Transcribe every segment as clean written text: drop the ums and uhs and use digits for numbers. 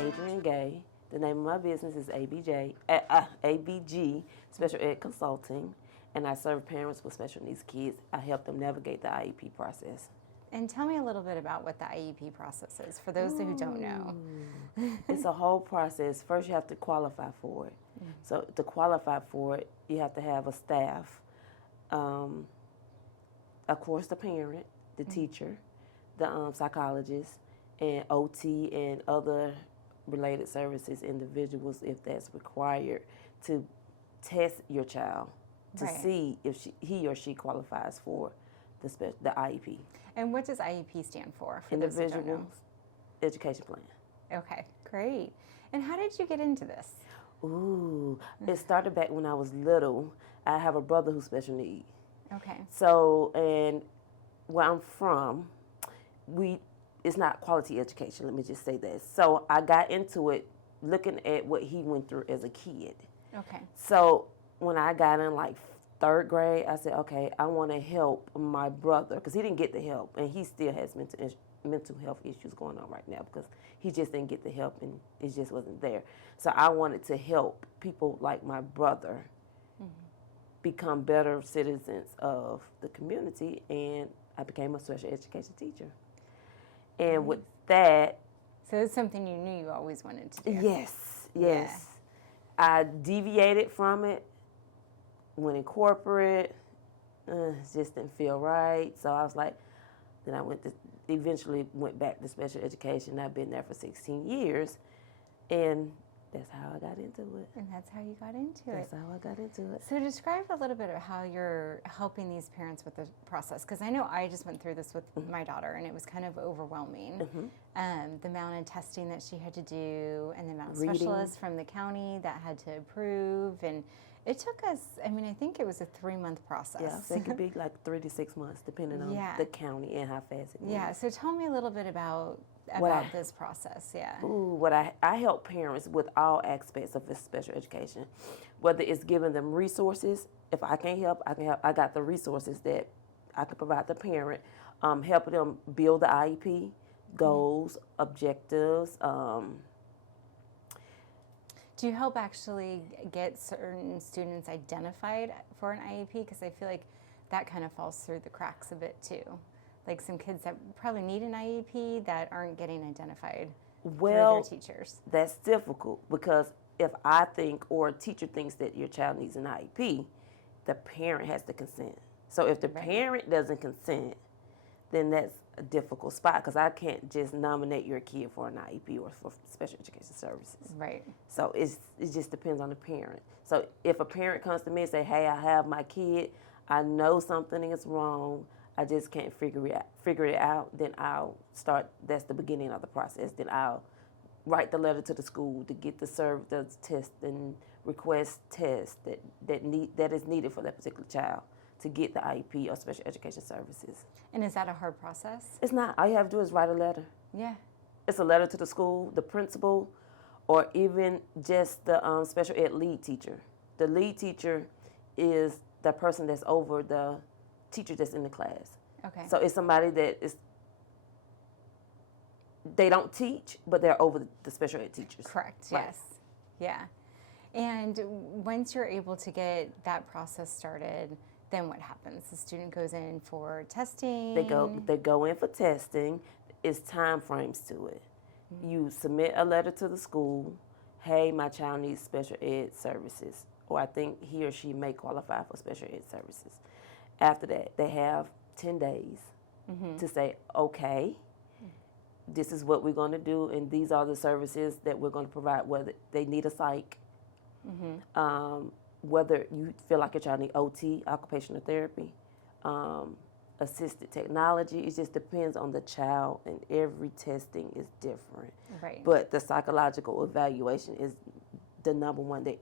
Adriane Gay. The name of my business is ABG Special Ed Consulting, and I serve parents with special needs kids. I help them navigate the IEP process. And tell me a little bit about what the IEP process is, for those who don't know. It's a whole process. First, you have to qualify for it. So to qualify for it, you have to have a staff, of course, the parent, the teacher, the psychologist, and OT and other related services, individuals, if that's required, to test your child to see if he or she qualifies for the IEP. And what does IEP stand for those who don't know? Individual Education Plan. Okay, great. And how did you get into this? Ooh, it started back when I was little. I have a brother who's special needs. Okay. So, and where I'm from, it's not quality education, let me just say that. So I got into it looking at what he went through as a kid. Okay. So when I got in like 3rd grade, I said, okay, I want to help my brother, because he didn't get the help, and he still has mental health issues going on right now because he just didn't get the help and it just wasn't there. So I wanted to help people like my brother become better citizens of the community, and I became a special education teacher. And with that... So it's something you knew you always wanted to do. Yes. Yeah. I deviated from it, went in corporate, just didn't feel right. So I was like, then I eventually went back to special education. I've been there for 16 years, and that's how I got into it. And that's how you got into it. That's how I got into it. So describe a little bit of how you're helping these parents with the process, because I know I just went through this with my daughter, and it was kind of overwhelming. The amount of testing that she had to do, and the amount of specialists from the county that had to approve, and it took us, I think it was a 3-month process. Yeah, so it could be like 3 to 6 months, depending on the county and how fast it moves. Yeah, so tell me a little bit about this process, I help parents with all aspects of special education, whether it's giving them resources. If I can't help, I can help. I got the resources that I can provide the parent, helping them build the IEP, goals, objectives. Do you help actually get certain students identified for an IEP? Because I feel like that kind of falls through the cracks a bit too. Like some kids that probably need an IEP that aren't getting identified through their teachers. That's difficult, because if I think or a teacher thinks that your child needs an IEP, the parent has to consent. So if the parent doesn't consent, then that's a difficult spot, because I can't just nominate your kid for an IEP or for special education services. Right. So it just depends on the parent. So if a parent comes to me and say, hey, I have my kid, I know something is wrong, I just can't figure it out, then I'll start, that's the beginning of the process. Then I'll write the letter to the school to get the test and request tests that is needed for that particular child to get the IEP or special education services. And is that a hard process? It's not. All you have to do is write a letter. Yeah. It's a letter to the school, the principal, or even just the special ed lead teacher. The lead teacher is the person that's over the teacher that's in the class. Okay. So it's somebody that they don't teach, but they're over the special ed teachers. Correct, yes. Yeah. And once you're able to get that process started, then what happens? The student goes in for testing? They go in for testing. It's time frames to it. You submit a letter to the school, hey, my child needs special ed services, or I think he or she may qualify for special ed services. After that, they have 10 days to say, okay, this is what we're going to do, and these are the services that we're going to provide, whether they need a psych, whether you feel like your child needs OT, occupational therapy, assisted technology. It just depends on the child, and every testing is different. Right. But the psychological evaluation is the number one that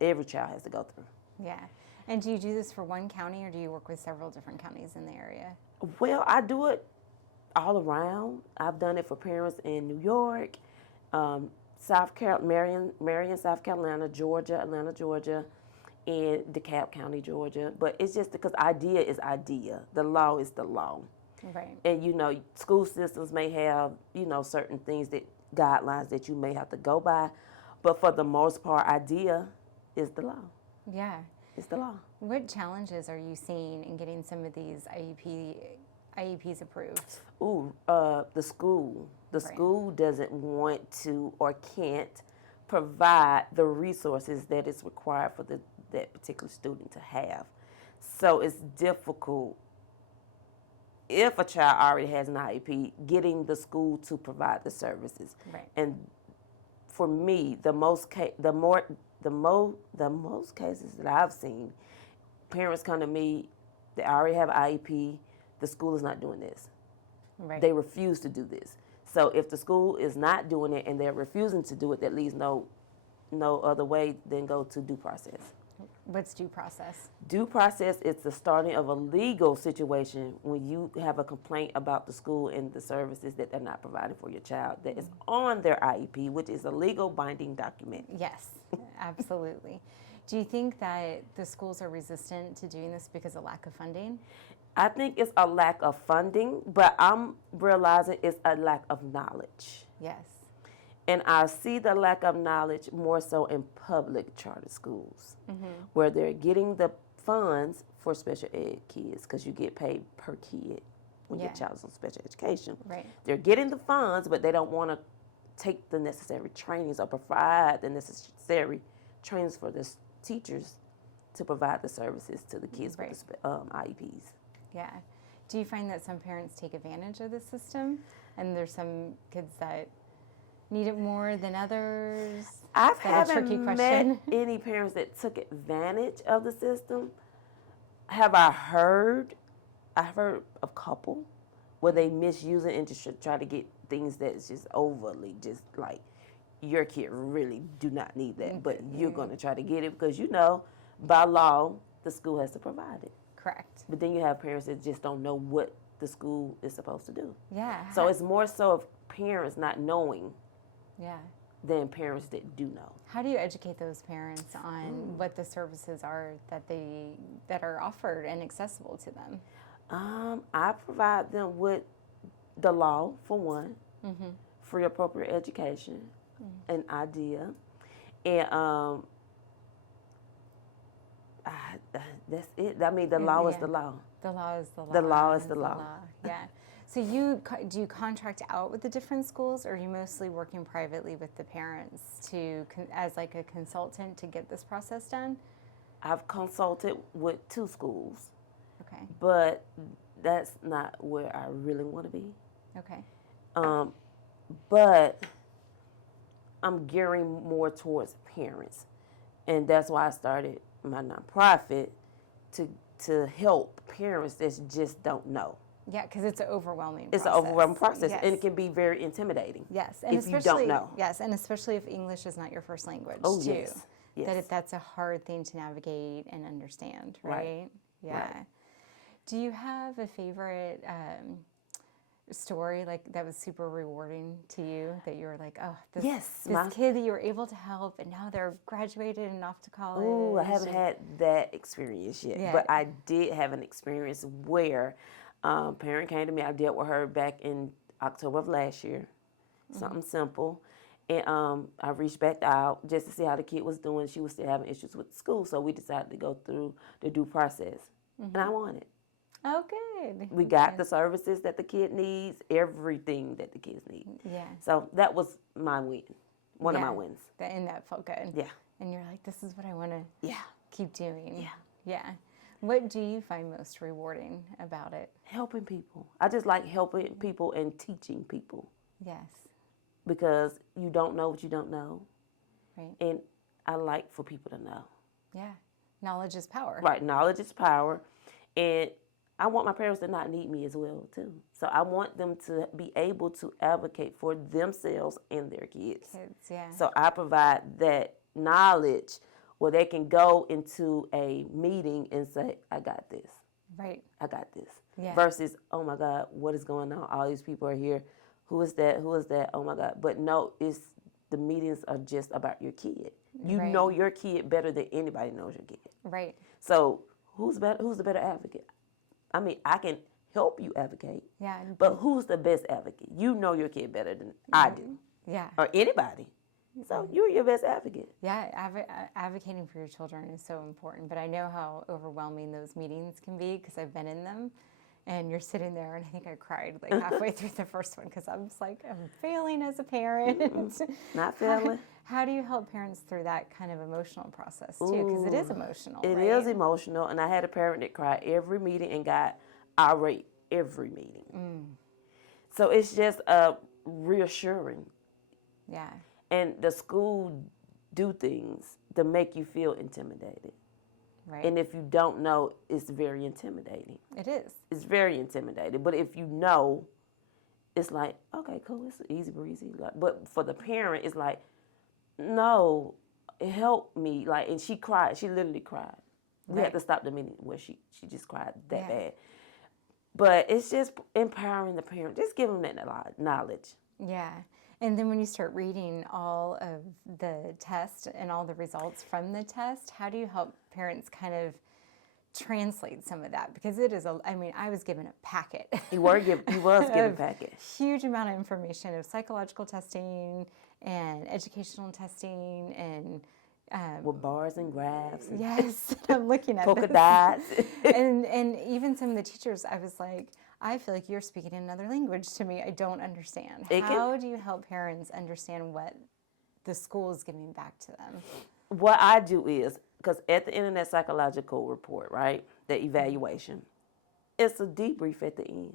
every child has to go through. Yeah. And do you do this for one county, or do you work with several different counties in the area? Well, I do it all around. I've done it for parents in New York, South Carolina, Marion, South Carolina, Georgia, Atlanta, Georgia, and DeKalb County, Georgia. But it's just because idea is idea. The law is the law. Right. And, school systems may have, certain things that guidelines that you may have to go by. But for the most part, IDEA is the law. Yeah. It's the law. What challenges are you seeing in getting some of these IEPs approved? The school. The school doesn't want to or can't provide the resources that is required for that particular student to have. So it's difficult if a child already has an IEP, getting the school to provide the services. Right. And for me, the most cases that I've seen, parents come to me, they already have IEP, the school is not doing this. Right. They refuse to do this. So if the school is not doing it and they're refusing to do it, that leaves no other way than go to due process. What's due process? Due process is the starting of a legal situation when you have a complaint about the school and the services that they're not providing for your child that is on their IEP, which is a legal binding document. Yes, absolutely. Do you think that the schools are resistant to doing this because of lack of funding? I think it's a lack of funding, but I'm realizing it's a lack of knowledge. Yes. And I see the lack of knowledge more so in public charter schools, where they're getting the funds for special ed kids, because you get paid per kid when your child's on special education. Right. They're getting the funds, but they don't want to take the necessary trainings or provide the necessary trainings for the teachers to provide the services to the kids with the IEPs. Yeah. Do you find that some parents take advantage of the system, and there's some kids that need it more than others? I haven't met any parents that took advantage of the system. Have I heard? I've heard a couple where they misuse it and just try to get things that's just overly just like, your kid really do not need that, but you're going to try to get it because by law the school has to provide it. Correct. But then you have parents that just don't know what the school is supposed to do. Yeah. So it's more so of parents not knowing than parents that do know. How do you educate those parents on what the services are that are offered and accessible to them? I provide them with the law, for one, free appropriate education, an idea, and that's it. I mean, the law is the law. The law is the law. The law is the law. Yeah. So do you contract out with the different schools, or are you mostly working privately with the parents as like a consultant to get this process done? I've consulted with 2 schools. Okay. But that's not where I really want to be. Okay. But I'm gearing more towards parents, and that's why I started my nonprofit to help parents that just don't know. Yeah, because it's an overwhelming process. It's an overwhelming process, and it can be very intimidating. Yes, and if you don't know. Yes, and especially if English is not your first language, too. Yes. Yes. That's a hard thing to navigate and understand, right? Yeah. Right. Do you have a favorite story that was super rewarding to you, that you were like, oh, this kid that you were able to help, and now they're graduated and off to college? Oh, I haven't had that experience yet, but I did have an experience where a parent came to me. I dealt with her back in October of last year, something simple. And I reached back out just to see how the kid was doing. She was still having issues with school, so we decided to go through the due process. And I won it. Oh, good. We got the services that the kid needs, everything that the kids need. Yeah. So that was my win, one of my wins. And that felt good. Yeah. And you're like, this is what I want to keep doing. Yeah. Yeah. What do you find most rewarding about it? Helping people. I just like helping people and teaching people. Yes. Because you don't know what you don't know. Right. And I like for people to know. Yeah. Knowledge is power. Right. Knowledge is power. And I want my parents to not need me as well, too. So I want them to be able to advocate for themselves and their kids. So I provide that knowledge where they can go into a meeting and say, I got this. Right. I got this. Yeah. Versus, oh my God, what is going on? All these people are here. Who is that? Who is that? Oh my God. But no, the meetings are just about your kid. You know your kid better than anybody knows your kid. Right. So who's the better advocate? I mean, I can help you advocate. Yeah. But who's the best advocate? You know your kid better than I do. Yeah. or anybody. So you're your best advocate. Yeah, advocating for your children is so important. But I know how overwhelming those meetings can be because I've been in them. And you're sitting there, and I think I cried like halfway through the first one because I was like, I'm failing as a parent. Not failing. How do you help parents through that kind of emotional process too? Because it is emotional. It right? is emotional, and I had a parent that cried every meeting and got irate every meeting. So it's just reassuring. Yeah. And the school do things to make you feel intimidated. Right. And if you don't know, it's very intimidating. It is. It's very intimidating. But if you know, it's like, okay, cool, it's easy breezy. But for the parent, it's like, no, help me. Like, and she cried. She literally cried. We had to stop the meeting where she just cried that bad. But it's just empowering the parent. Just give them that knowledge. Yeah. And then when you start reading all of the test and all the results from the test, how do you help parents kind of translate some of that? Because it is I was given a packet. You was given a packet. Huge amount of information of psychological testing and educational testing and with bars and graphs. And yes, I'm looking at polka dots. and even some of the teachers, I was like, I feel like you're speaking another language to me. I don't understand. How do you help parents understand what the school is giving back to them? What I do is, because at the end of that psychological report, right, the evaluation, it's a debrief at the end.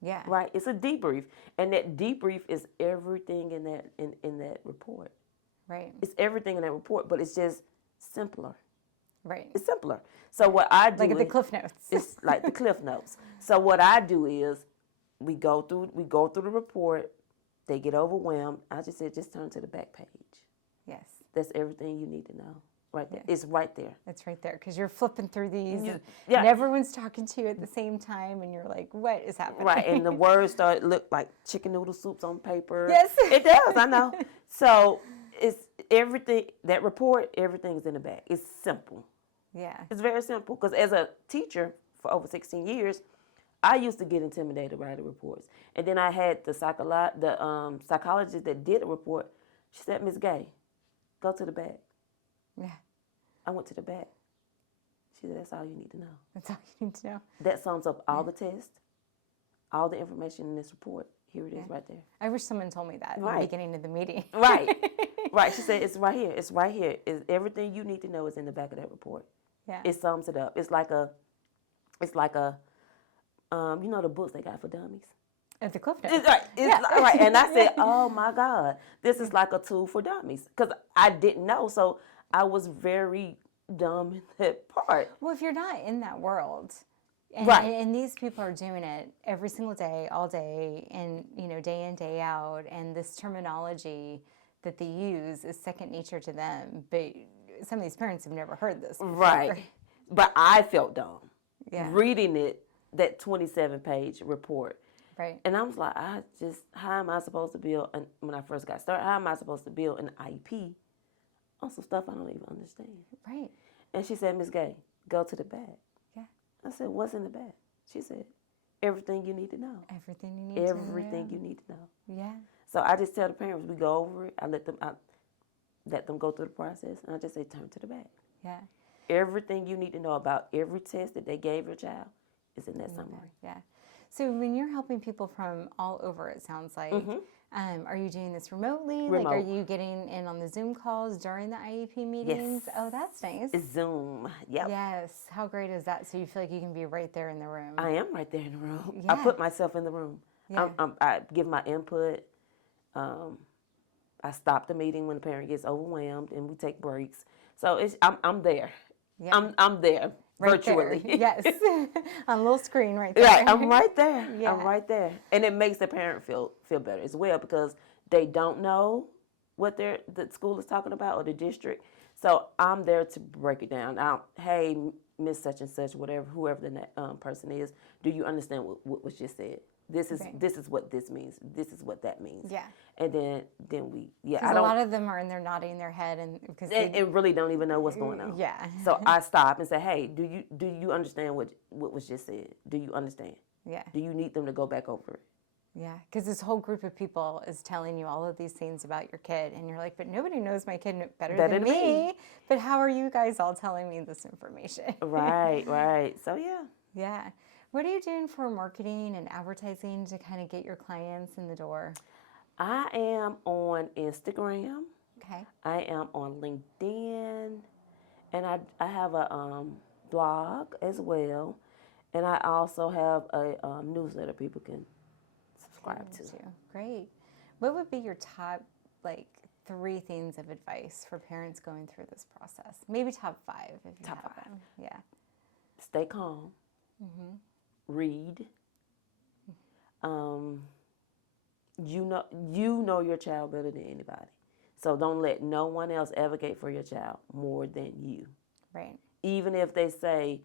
Yeah. Right? It's a debrief. And that debrief is everything in that report. Right. It's everything in that report, but it's just simpler. Right. It's simpler. So what I do like the Cliff Notes. It's like the Cliff Notes. So what I do is we go through the report, they get overwhelmed. I just said just turn to the back page. Yes. That's everything you need to know. Right there. It's right there. It's right there because you're flipping through these Yeah. and everyone's talking to you at the same time and you're like, what is happening? Right, and the words look like chicken noodle soups on paper. Yes. It does, I know. So it's everything, that report, everything's in the back. It's simple. Yeah. It's very simple because as a teacher for over 16 years, I used to get intimidated by the reports. And then I had the psychologist that did the report. She said, Ms. Gay, go to the back. Yeah. I went to the back. She said, that's all you need to know. That's all you need to know. That sums up all the tests, all the information in this report. Here it is right there. I wish someone told me that at the beginning of the meeting. Right. Right. She said, it's right here. It's right here. Everything you need to know is in the back of that report. Yeah. It sums it up. It's like a you know the books they got for dummies? At the Cliff Notes. It's right. Right. And I said, oh my God, this is like a tool for dummies. Because I didn't know. So I was very dumb in that part. Well, if you're not in that world, and, Right. and these people are doing it every single day, all day, and day in, day out, and this terminology that they use is second nature to them. But some of these parents have never heard this before. Right. But I felt dumb reading that 27-page report. Right. And I was like, how am I supposed to build, when I first got started, how am I supposed to build an IEP on some stuff I don't even understand? Right. And she said, Ms. Gay, go to the back. Yeah. I said, what's in the back? She said, everything you need to know. Everything you need to know. Everything you need to know. Yeah. So I just tell the parents, we go over it. I let them go through the process. And I just say, turn to the back. Yeah. Everything you need to know about every test that they gave your child is in that summary. Yeah. So when you're helping people from all over, it sounds like, are you doing this remotely? Remote. Like, are you getting in on the Zoom calls during the IEP meetings? Yes. Oh, that's nice. It's Zoom. Yep. Yes. How great is that? So you feel like you can be right there in the room. I am right there in the room. Yeah. I put myself in the room. Yeah. I give my input. I stop the meeting when the parent gets overwhelmed, and we take breaks. So I'm there. Yeah. I'm there Right virtually. there. Yes. On a little screen right there. Right. I'm right there. Yeah. I'm right there, and it makes the parent feel better as well because they don't know what the school is talking about or the district. So I'm there to break it down. Hey, Miss Such and Such, whoever the person is, do you understand what was just said? This is what this means. This is what that means. Yeah. And then we Because a lot of them are in there nodding their head and because they really don't even know what's going on. Yeah. So I stop and say, hey, do you understand what was just said? Do you understand? Yeah. Do you need them to go back over it? Yeah, because this whole group of people is telling you all of these things about your kid, and you're like, but nobody knows my kid better than me. But how are you guys all telling me this information? Right. So, yeah. Yeah. What are you doing for marketing and advertising to kind of get your clients in the door? I am on Instagram. Okay. I am on LinkedIn. And I have a blog as well. And I also have a newsletter people can subscribe to. Great. What would be your top, 3 things of advice for parents going through this process? Maybe top 5 if you have them. Yeah. Stay calm. Mm-hmm. Read. You know your child better than anybody. So don't let no one else advocate for your child more than you. Right. Even if they say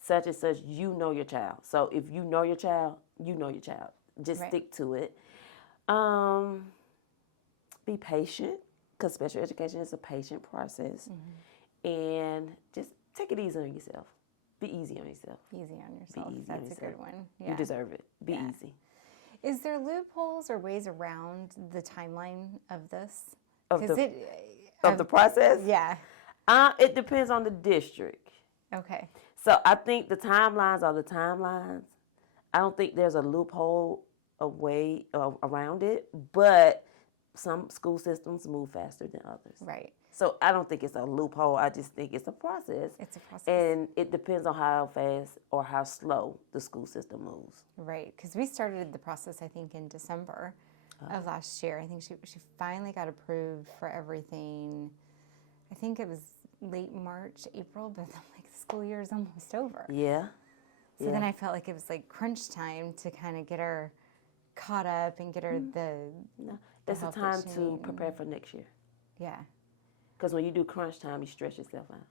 such and such, you know your child. So if you know your child, you know your child. Just stick to it. Be patient, because special education is a patient process. Mm-hmm. And just take it easy on yourself. Be easy on yourself. Easy on yourself. That's a good one. Yeah. You deserve it. Be easy. Is there loopholes or ways around the timeline of this? Of the process? Yeah. It depends on the district. Okay. So I think the timelines are the timelines. I don't think there's a loophole, a way around it, but some school systems move faster than others. Right. So I don't think it's a loophole. I just think it's a process. It's a process. And it depends on how fast or how slow the school system moves. Right. Because we started the process, I think, in December of last year. I think she finally got approved for everything. I think it was late March, April, but I'm like, the school year is almost over. Yeah. So then I felt like it was like crunch time to kind of get her caught up and get her That's the time to prepare for next year. Yeah. Because when you do crunch time, you stress yourself out.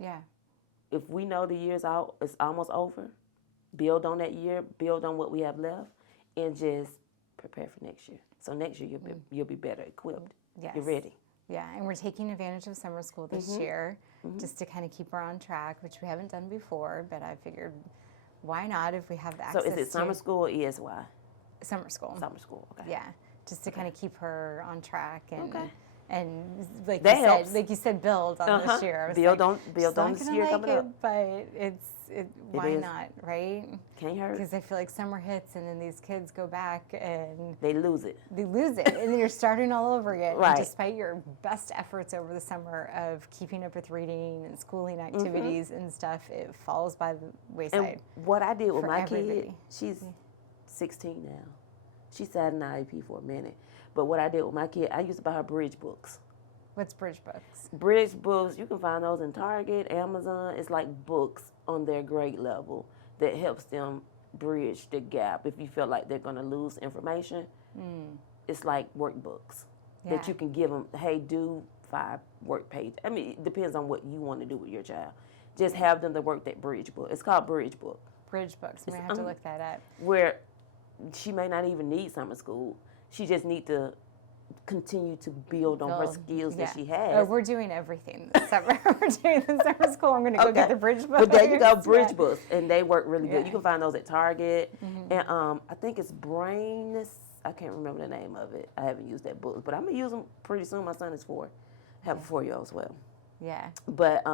Yeah. If we know the year's out, it's almost over, build on that year, build on what we have left, and just prepare for next year. So next year you'll be better equipped. Yes. You're ready. Yeah, and we're taking advantage of summer school this year just to kind of keep her on track, which we haven't done before, but I figured why not if we have the access to... So is it summer school or ESY? Summer school. Summer school, okay. Yeah, just to kind of keep her on track and... Okay. And that like you said, build on this year. Build on this year coming up. But why not, right? Can't hurt. Because I feel like summer hits and then these kids go back and they lose it. And then you're starting all over again. Right. And despite your best efforts over the summer of keeping up with reading and schooling activities and stuff, it falls by the wayside. And what I did with my kid, she's 16 now. She sat in the IEP for a minute. But what I did with my kid, I used to buy her bridge books. What's bridge books? Bridge books, you can find those in Target, Amazon. It's like books on their grade level that helps them bridge the gap. If you feel like they're going to lose information, it's like workbooks that you can give them, hey, do 5 work pages. I mean, it depends on what you want to do with your child. Just have them to work that bridge book. It's called bridge book. Bridge books. I'm going to have to look that up. Where she may not even need summer school. She just need to continue to build on her skills that she has. Oh, we're doing everything this summer. We're doing the summer school. I'm going to go get the bridge books. But there you go, bridge books, and they work really good. You can find those at Target, and I think it's Brain. I can't remember the name of it. I haven't used that book, but I'm gonna use them pretty soon. My son is 4, have a 4-year-old as well. Yeah. But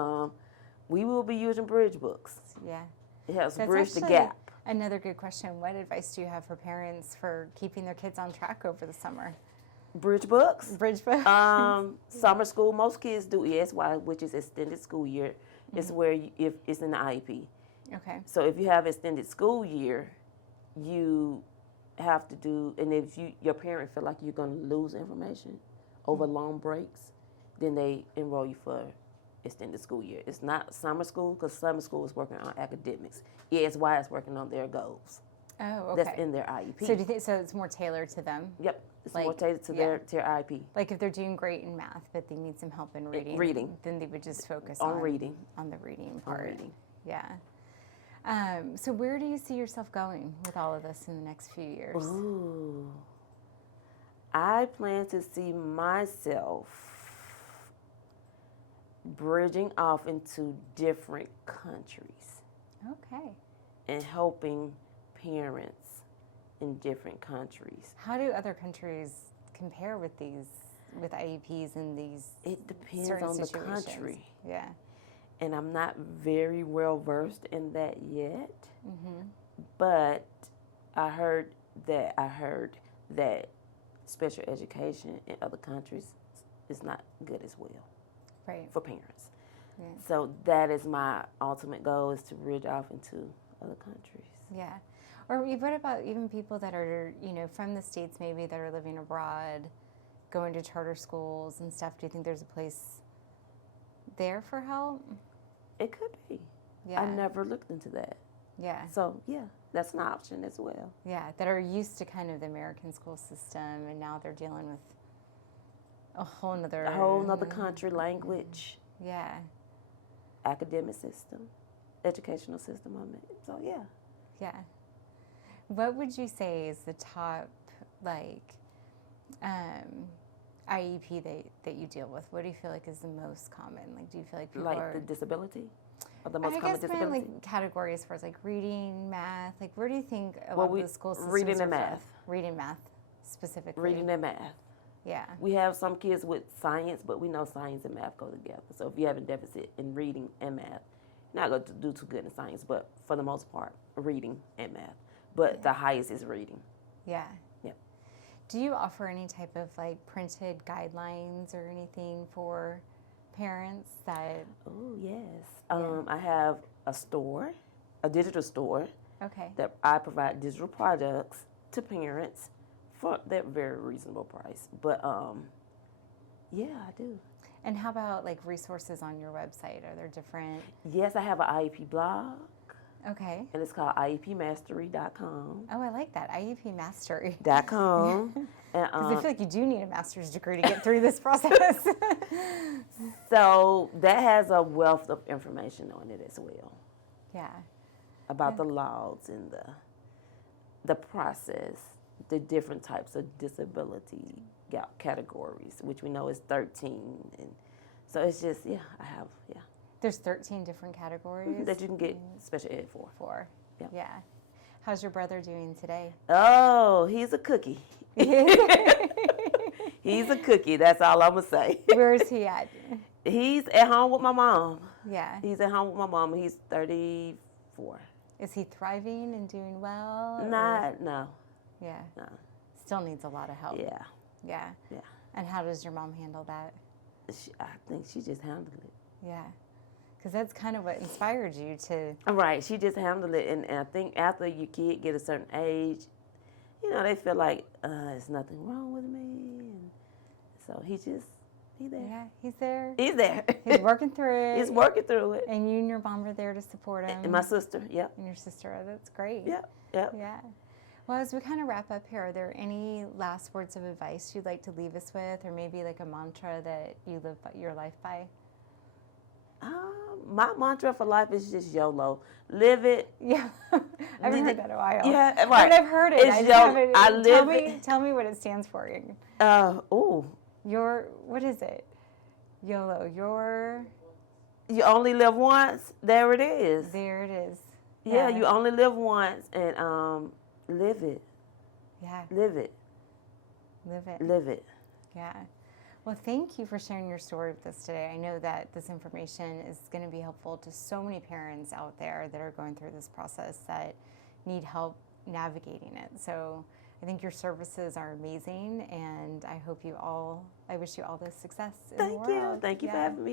we will be using bridge books. Yeah. It helps bridge the gap. Another good question. What advice do you have for parents for keeping their kids on track over the summer? Bridge books. Bridge books. Summer school. Most kids do ESY, which is extended school year. It's where if it's in the IEP. Okay. So if you have extended school year, you have to do, and if your parent feel like you're going to lose information over long breaks, then they enroll you for extended school year. It's not summer school because summer school is working on academics. ESY is working on their goals. Oh, okay. That's in their IEP. So do you think it's more tailored to them? Yep, it's more tailored to their IEP. Like if they're doing great in math, but they need some help in reading. Then they would just focus on reading. On the reading part. On reading. Yeah. So where do you see yourself going with all of this in the next few years? Ooh. I plan to see myself bridging off into different countries. Okay. And helping parents in different countries. How do other countries compare with IEPs in these It depends certain on the situations? country. Yeah. And I'm not very well versed in that yet. But I heard that special education in other countries is not good as well. Right. For parents. Yeah. So that is my ultimate goal, is to bridge off into other countries. Yeah. Or what about even people that are, from the States maybe that are living abroad, going to charter schools and stuff? Do you think there's a place there for help? It could be. Yeah. I never looked into that. Yeah. So, yeah, that's an option as well. Yeah, that are used to kind of the American school system, and now they're dealing with a whole nother country, language. Yeah. Academic system, educational system, So, yeah. Yeah. What would you say is the top, IEP that you deal with? What do you feel like is the most common? Do you feel like people the disability? Or the most common disability? I guess categories for reading, math. Where do you think a lot of the school systems reading are and math. Reading, math, specifically. Reading and math. Yeah. We have some kids with science, but we know science and math go together. So if you have a deficit in reading and math, you're not going to do too good in science, but for the most part, reading and math. But the highest is reading. Yeah. Yeah. Do you offer any type of printed guidelines or anything for parents that? Oh, yes. I have a digital store. Okay. That I provide digital products to parents for that very reasonable price. But yeah, I do. And how about resources on your website? Are there different? Yes, I have an IEP blog. Okay. And it's called IEPmastery.com. Oh, I like that. IEP Mastery. .com. Because I feel like you do need a master's degree to get through this process. So that has a wealth of information on it as well. Yeah. About the laws and the process, the different types of disability categories, which we know is 13. And so it's just, There's 13 different categories that you can get special ed for. Yeah. How's your brother doing today? Oh, he's a cookie. He's a cookie. That's all I'm going to say. Where is he at? He's at home with my mom. Yeah. He's at home with my mom. He's 34. Is he thriving and doing well? No. Yeah. No. Still needs a lot of help. Yeah. Yeah. Yeah. And how does your mom handle that? I think she just handled it. Yeah. Because that's kind of what inspired you to... Right. She just handled it. And I think after your kid get a certain age, they feel like, there's nothing wrong with me. And so he's there. Yeah, he's there. He's there. He's working through it. He's working through it. And you and your mom are there to support him. And my sister, yep. And your sister, that's great. Yep. Yeah. Well, as we kind of wrap up here, are there any last words of advice you'd like to leave us with, or maybe a mantra that you live your life by? My mantra for life is just YOLO. Live it. Yeah. I haven't heard that in a while. Yeah, right. I've heard it. I live it. Tell me what it stands for. What is it? YOLO. You only live once. There it is. There it is. Yeah, you only live once, and live it. Yeah. Live it. Live it. Live it. Yeah. Well, thank you for sharing your story with us today. I know that this information is going to be helpful to so many parents out there that are going through this process that need help navigating it. So I think your services are amazing, and I wish you all the success in the world. Thank you for having me.